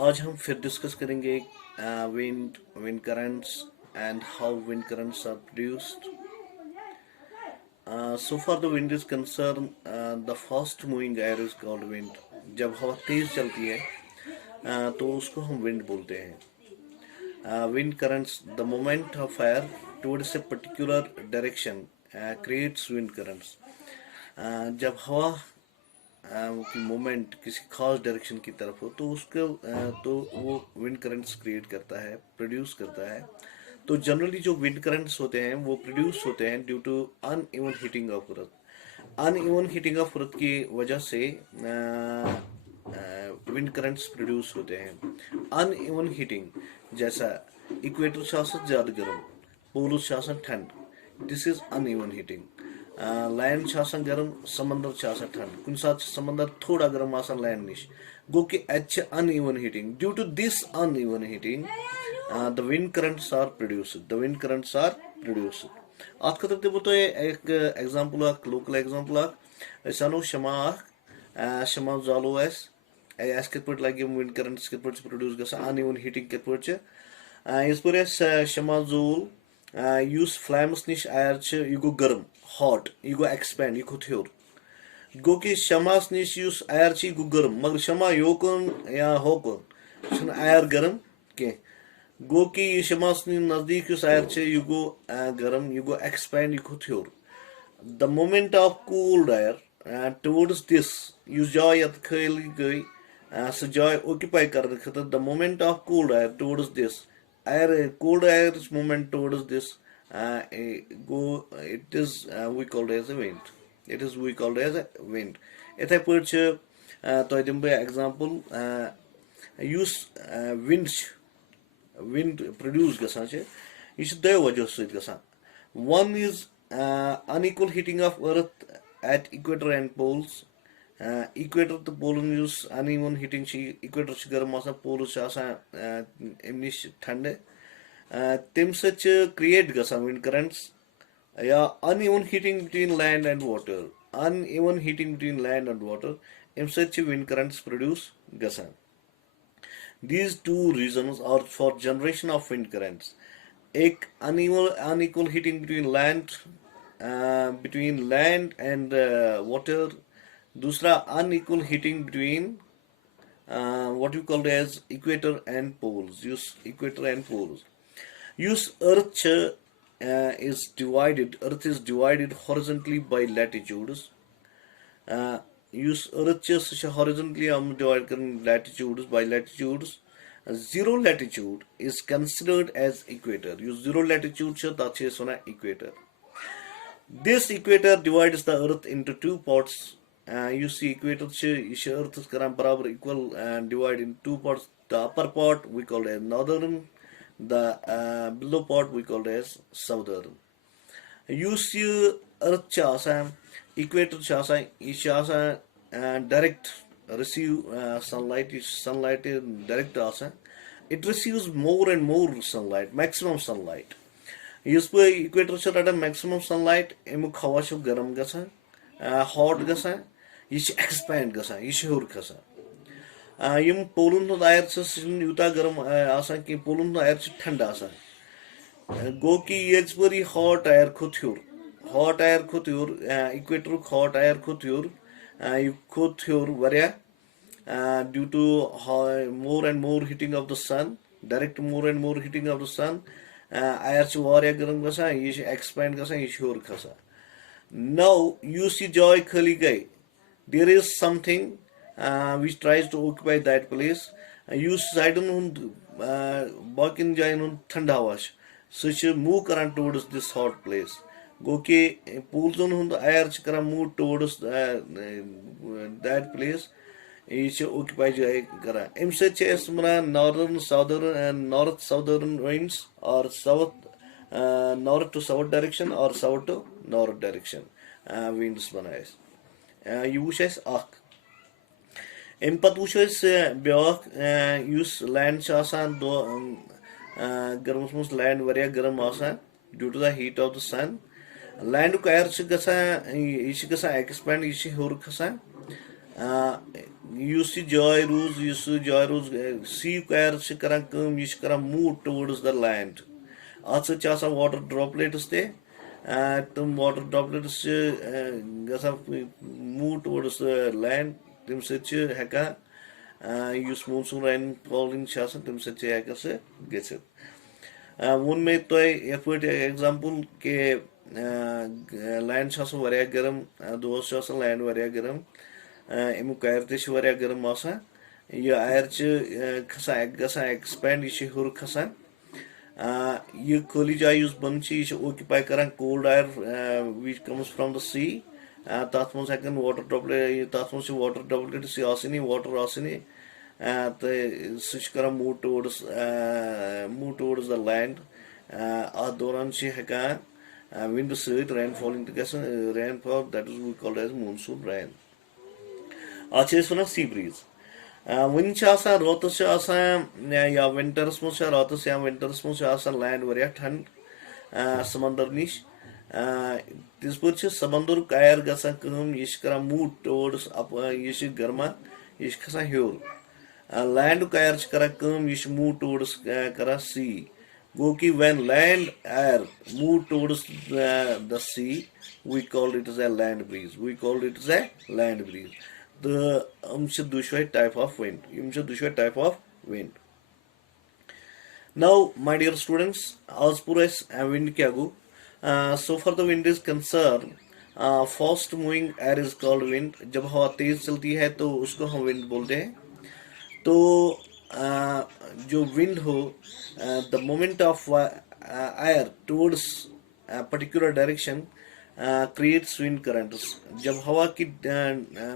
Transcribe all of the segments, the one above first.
आज हम फिर डिस्कस करेंगे wind wind currents and how wind currents are produced. So far the wind is concerned, the fast moving air is called wind. जब हवा तेज चलती है तो उसको हम विंड बोलते हैं. Wind currents, the movement of air towards a particular direction creates wind currents. जब हवा की मूवमेंट किसी खास डायरेक्शन की तरफ हो तो उसको तो वो विंड करंट्स क्रिएट करता है, प्रोड्यूस करता है. तो जनरली जो विंड करंट्स होते हैं वो प्रोड्यूस होते हैं due to uneven heating of earth. Uneven heating of earth की वजह से विंड करंट्स प्रोड्यूस होते हैं. अनइवन हीटिंग जैसा इक्वेटर ज़्यादा गर्म, पोलस ठंड. This is uneven heating. Land गर्म, समंदर ठंड. कुछ साथ समंदर थोड़ा गर्म लैंड निश गो कि uneven heating. Due to this uneven heating the wind currents are produced. The wind currents are produced. At खतर दिबो तो एक एग्जांपल अक लोकल एग्जांपल अक सनो शमा जालो एस कित पट लगे विंड करंट्स कित पट प्रोड्यूस गसा अनइवन हीटिंग कित पट इस पर शमा जोल यूस फ्लेम्स निश आयर छ यु गो गर्म, हॉट, यु गो एक्सपेंड, यु गो थ्योर. गो कि शमास निश यूस आयर छ यु गो गर्म, मगर शमा योकन या होकन छन आयर गर्म के. गो कि यह शमास नजदीक आयर यू गो गर्म, यू गो एक्सपैंड, यू गो थ्योर. The moment of cooled air towards this युस जाय यत खल गई सह जाय ऑक्युपाई करने खतर. The moment of cooled air towards this air, cold air moment towards this गो it is we called as a wind. It is we called as a wind. इथे पे तो दिम बह एग्जांपल युस विंड wind produce गसान छे इस दो वजह सहित गसान. One is unequal heating of earth at equator and poles. Equator तो पोलन यूस uneven heating छी. equator छ गर्म आसान, poles छ आसान एमनिश ठंडे. तम सच create गसान wind currents या uneven heating between land and water. Uneven heating between land and water am such wind currents produce गसान. These two reasons are for generation of wind currents. एक unequal heating between land and water. दूसरा unequal heating between what you call as equator and poles. Use equator and poles. Use earth is divided. Earth is divided horizontally by latitudes. Use earth horizontally divide latitudes by latitudes. Zero latitude is considered as equator. Use zero latitude that is equator. This equator divides the earth into two parts. You see equator earth is barabar equal and divide in two parts. The upper part we call as northern. The below part we call as southern. You see earth equator direct receive sunlight. Sunlight is direct it receives more and more sunlight, maximum sunlight. Use equator maximum sunlight emuk hawa shu garam gasa, hot gasa, ish expand gasa, ish hur gasa. Yum polun no air yuta garam asan ki polun no air thanda asan. Go ki it's very hot air khutyur. Hot air khutyur, equator hot air khutyur. You could due to more and more heating of the sun, direct more and more heating of the sun, air garam gasa, you expand gasa, you sure gasa. Now you see joy khali gai. There is something which tries to occupy that place. You side bakin jain thandawash. So you move current towards this hot place. गो कि पूल air कर move towards that place यह occupy जाए कर. अम सान north southern winds और south north to south direction और south to north direction winds बनाए. यह वुच अम पे वुच ब्यास लैंड गर्मस मज लैंड वारिया गर्म due to the heat of the sun. Land को एयर गसा एक्सपेंड यह हर खसान joy roos sea air karan kam yish karan move towards the land at sa water droplets te tum water droplets gasa move towards the land tim sach heka yus monsoon rain falling chasan tim sach heka se gechit वोन में तो यथ पे example के land वारिया गरम दोस land वारिया गरम अमुक आयर ते गरम यह आयर खसा एक्सपेंड यह हुर खसान यह खाली जाय बन ऑक्यूपाई करान cold air which comes from the sea तथ मज हेकन वाटर ड्रॉपलेट तथ मज वाटर ड्रॉपलेट्स वाटर आसनी तो सह कर मूव टुवर्ड्स द लैंड अ दौरान हेकान विंड सहित rain falling rainfall that is we called as monsoon rain आज वन सी ब्रीज वन रोतस या विंटर्स मज रोतस या विंटर्स मज लैंड वारिया ठंड समंदर निश तिज पे समंदर आयर गसान यह कर मूव टुवर्ड्स यह गर्मा यह खसान हेर लैंड आयर करान यह मूव टुवर्ड्स कर सी गो कि when land air move towards the sea we called it is a land breeze तो दुशवे type of wind now my dear students आज पूरा विंड क्या गो so far the wind is concerned fast moving air is called wind जब हवा तेज चलती है तो उसको हम विंड बोलते हैं तो जो विंड हो the moment of air towards particular direction creates wind currents जब हवा की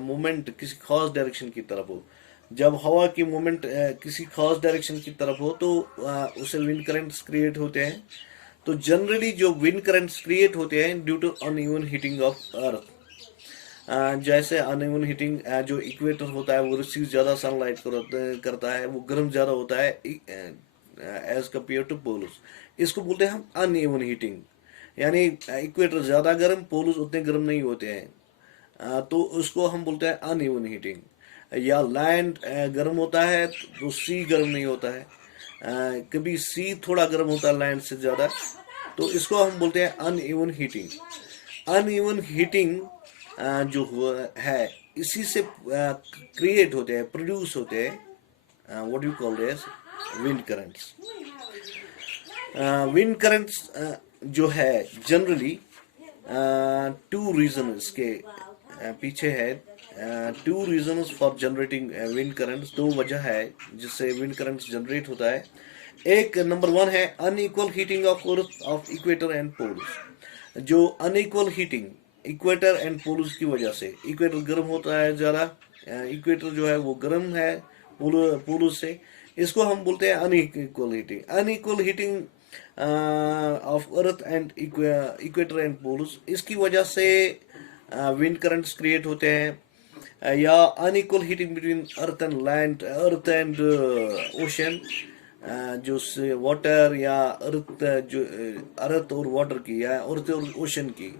मूवमेंट किसी खास डायरेक्शन की तरफ हो जब हवा की मूवमेंट किसी खास डायरेक्शन की तरफ हो तो उसे विंड करंट्स क्रिएट होते हैं तो जनरली जो विंड करंट्स क्रिएट होते हैं due to uneven heating of earth जैसे अनइवन हीटिंग जो इक्वेटर होता है वो रिसीव ज्यादा सनलाइट करता है वो गर्म ज्यादा होता है एज कम्पेयर टू पोलस इसको बोलते हैं हम अनइवन हीटिंग यानी इक्वेटर ज्यादा गर्म पोलस उतने गर्म नहीं होते हैं तो उसको हम बोलते हैं अनइवन हीटिंग या लैंड गर्म होता है तो सी गर्म नहीं होता है कभी सी थोड़ा गर्म होता है लैंड से ज्यादा तो इसको हम बोलते हैं अनइवन हीटिंग जो है इसी से क्रिएट होते हैं प्रोड्यूस होते हैं what you called as wind currents जो है जनरली टू रीजन इसके पीछे है two reasons for generating wind currents दो वजह है जिससे विंड करंट्स जनरेट होता है एक नंबर वन है unequal heating of earth of equator and poles जो unequal heating equator and poles की वजह से इक्वेटर गर्म होता है ज्यादा इक्वेटर जो है वो गर्म है पोल्स से इसको हम बोलते हैं unequal heating of earth and equator and poles इसकी वजह से विंड करंट्स क्रिएट होते हैं या unequal heating between earth and ocean जो वाटर या अर्थ और वाटर की या अर्थ और ओशन की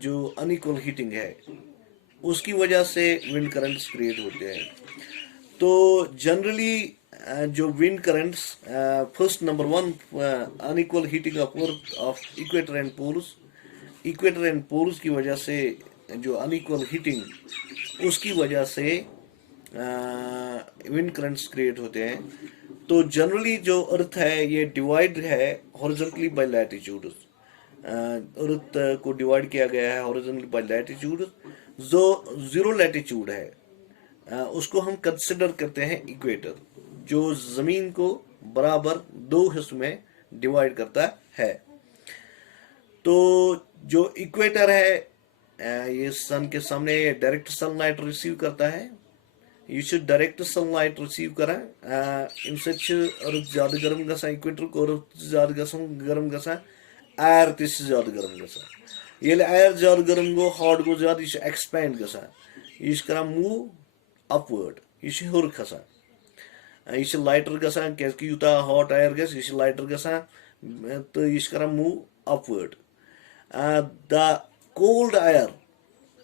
जो अनइक्वल हीटिंग है उसकी वजह से विंड करंट्स क्रिएट होते हैं तो जनरली जो wind currents first number one unequal heating of earth of equator and poles की वजह से जो अनइक्वल हीटिंग उसकी वजह से विंड करंट्स क्रिएट होते हैं तो जनरली जो अर्थ है ये डिवाइड है हॉरिजॉन्टली बाय लैटिट्यूड अर्थ को डिवाइड किया गया है हॉरिजॉन्टली बाय लैटिट्यूड जो जीरो लैटिट्यूड है उसको हम कंसिडर करते हैं इक्वेटर जो जमीन को बराबर दो हिस्सों में डिवाइड करता है तो जो इक्वेटर है ये सन के सामने डायरेक्ट सनलाइट रिसीव करता है ये डायरेक्ट सनलाइट रिसीव करा इनसे अर्थ ज्यादा गर्म गसा इक्वेटर को अर्थ ज्यादा गर्म गसा air this is ज्यादा गर्म गसा ये air ज्यादा गर्म गो hot गो ज्यादा ये expand गसा ये करा move upward ये हुर खसा ये lighter गसा क्योंकि युता hot air गस ये lighter गसा तो ये करा move upward the cold air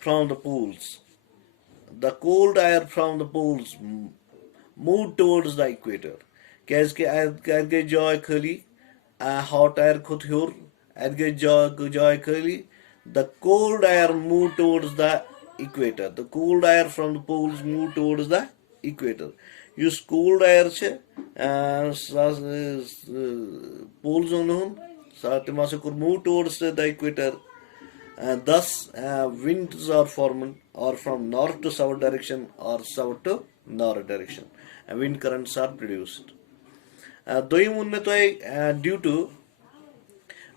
from the poles the cold air from the poles move towards the equator. Kaz ke at gay joy khali, hot air khut hur, at gay joy khali, the cold air move towards the equator. The cold air from the poles move towards the equator. Yus cold air che poles on hun, sa timase kur move towards the equator. Thus, winds are formed or from north to south direction or south to north direction. Wind currents are produced. दोयम उनमें तो due to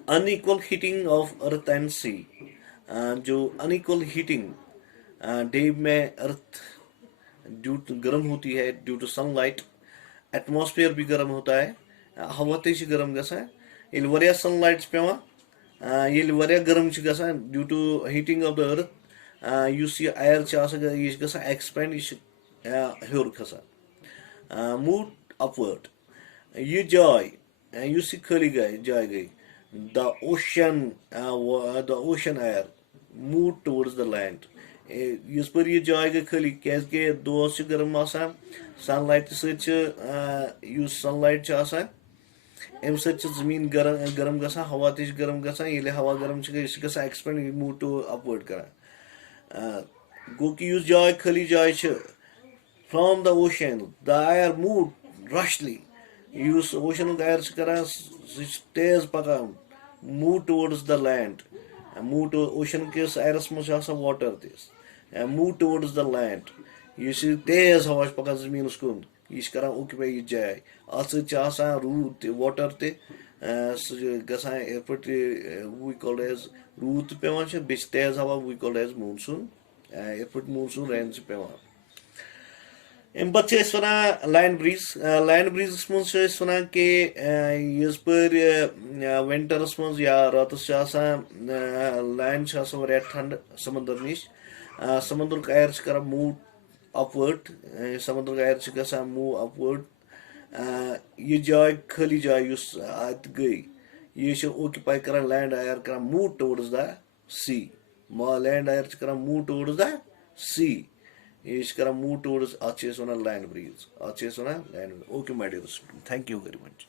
unequal heating of earth and sea. जो unequal heating day में earth due to गर्म होती है due to sunlight atmosphere भी गर्म होता है हवा ते गर्म गसान ये वारिया सनलाइट पेवान ये वारिया गर्म due to heating of the earth युस ये एयर ये गसान एक्सपेंड ये हर खसान मूव अपवर्ड ये जाय युस ये खाली गई जाय गई the ocean air move towards the land इस पर ये जाय गई खाली क्या दोस गर्म आसान सनलाइट सनलाइट अम समीन गर्म गसान हवा ते गर्म गसान ये हवा गर्म गसान एक्सपेंड मूव टू अपवर्ड कर गो कि जाय खाली जाय from the ocean the air move rushly ocean air कर तेज पकान move towards the land move to ocean किस एयरस मज वाटर तिस मूव टुवर्ड्स द लैंड यह तेज हवा पकान जमीनस कुन यह कर ऑक्यूपाई यह जाय अत रूद वाटर गसान वी कॉल्ड एज रूद पेवान बे तेज हवा we called as monsoon monsoon rain पेवान अम पे वन लैंड ब्रीज मज वन कि यस पर विंटरस मज या रातस लैंड वारिया ठंड समंदर निश समंदर एयर कर मूव अपवर्ड समंदर एयर गसान मूव अपवर्ड यह जाय खाली जाय अत गई यह ऑक्यूपाई कर लैंड एयर कर move towards the sea land air कर मूव टुवर्ड्स द सी यह कर मूव टुवर्ड्स अत वन लैंड ब्रीज अत वन land okay my dear student thank you very much